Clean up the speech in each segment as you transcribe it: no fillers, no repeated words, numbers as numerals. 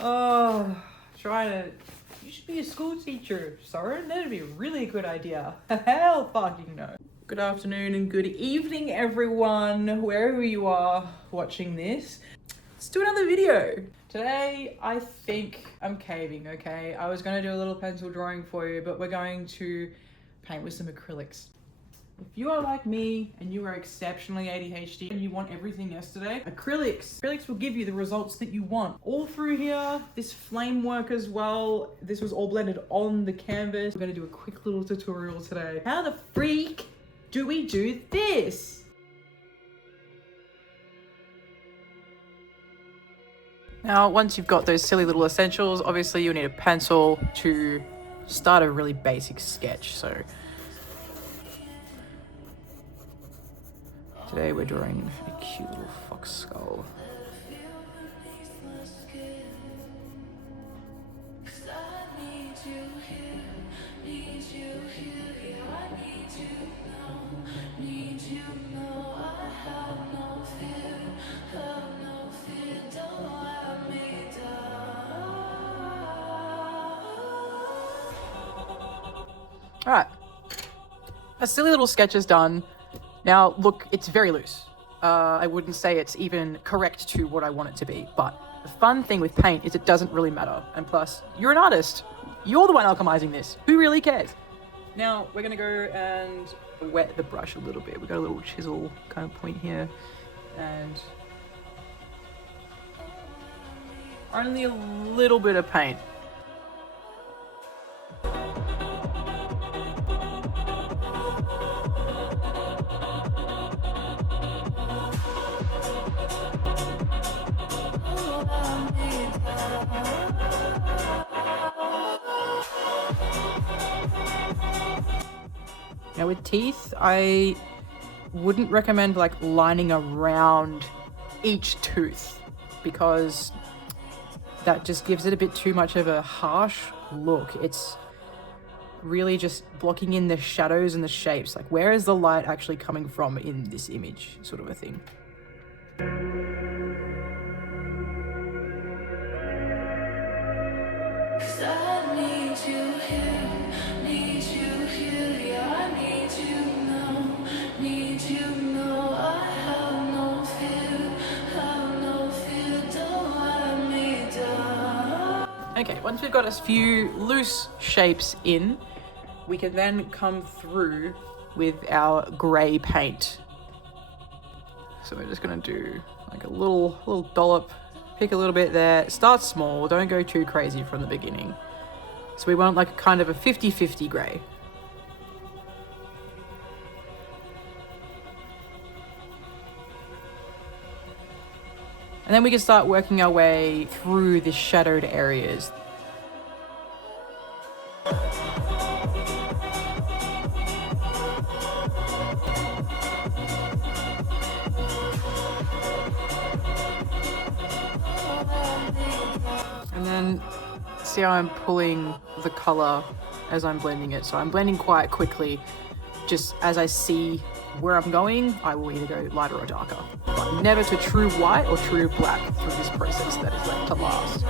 Oh, trying to. You should be a school teacher, Soren. That'd be a really good idea. Hell fucking no. Good afternoon and good evening, everyone, wherever you are watching this. Let's do another video. Today, I think I'm caving, okay? I was gonna do a little pencil drawing for you, but we're going to paint with some acrylics. If you are like me and you are exceptionally ADHD and you want everything yesterday, acrylics will give you the results that you want. All through here, this flame work as well. This was all blended on the canvas. We're gonna do a quick little tutorial today. How the freak do we do this? Now, once you've got those silly little essentials, obviously you'll need a pencil to start a really basic sketch. So today we're drawing a cute little fox skull. All right, a silly little sketch is done. Now, look, it's very loose. I wouldn't say it's even correct to what I want it to be, but the fun thing with paint is it doesn't really matter. And plus, you're an artist. You're the one alchemizing this. Who really cares? Now, we're gonna go and wet the brush a little bit. We've got a little chisel kind of point here, and only a little bit of paint. Now with teeth, I wouldn't recommend like lining around each tooth because that just gives it a bit too much of a harsh look. It's really just blocking in the shadows and the shapes. Like, where is the light actually coming from in this image, sort of a thing. Okay, once we've got a few loose shapes in, we can then come through with our grey paint. So we're just gonna do like a little dollop, pick a little bit there. Start small, don't go too crazy from the beginning. So we want like kind of a 50-50 grey. And then we can start working our way through the shadowed areas. And then see how I'm pulling the color as I'm blending it. So I'm blending quite quickly. Just as I see where I'm going, I will either go lighter or darker. But never to true white or true black through this process that is left to last.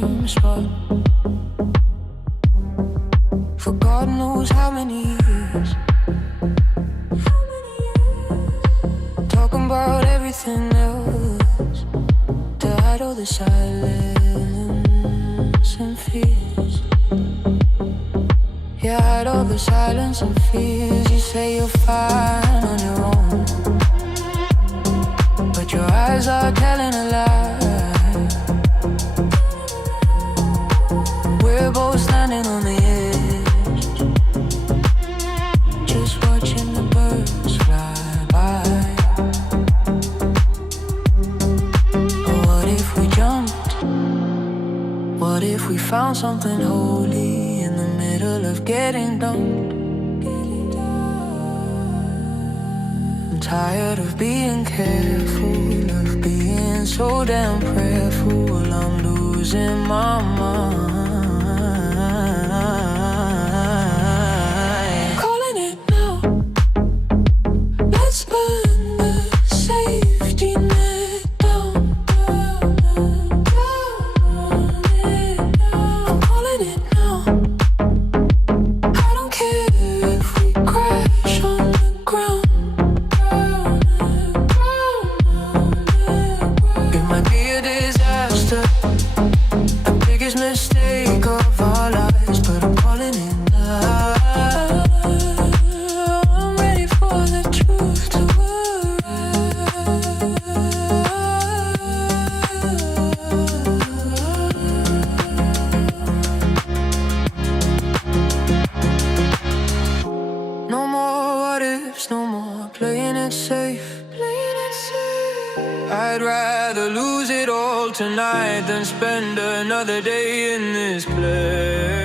same spot for God knows how many years. Talking about everything else to hide all the silence and fears. Yeah, hide all the silence and fears. You say you're fine on your own, but your eyes are telling a lie. We're both standing on the edge, just watching the birds fly by. But what if we jumped? What if we found something holy in the middle of getting dumped? I'm tired of being careful, of being so damn prayerful. I'm losing my mind. Calling it now. Let's burn the safety net down. I'm calling it now. I don't care if we crash on the ground. It might be a disaster, the biggest mistake of our lives, but I'm calling it now. I'm ready for the truth to No more what ifs, no more playing it safe. I'd rather lose it all tonight than spend another day in this place.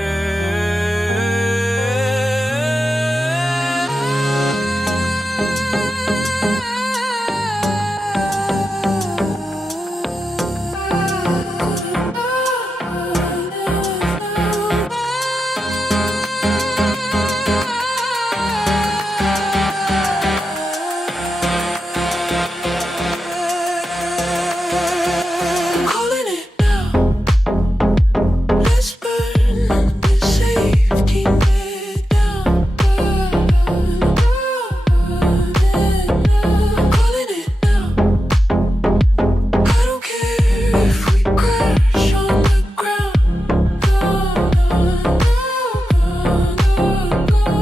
Calling it now. Let's burn the safety net down. Calling it now. I don't care if we crash on the ground.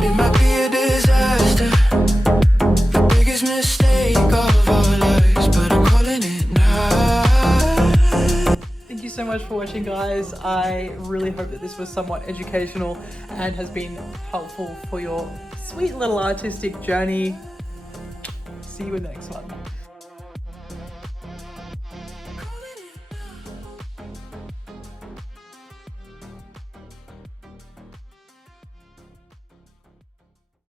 It might be a disaster, the biggest mistake of our lives, but I'm calling it now. Thank you so much for watching, guys. I really hope that this was somewhat educational and has been helpful for your sweet little artistic journey. See you in the next one.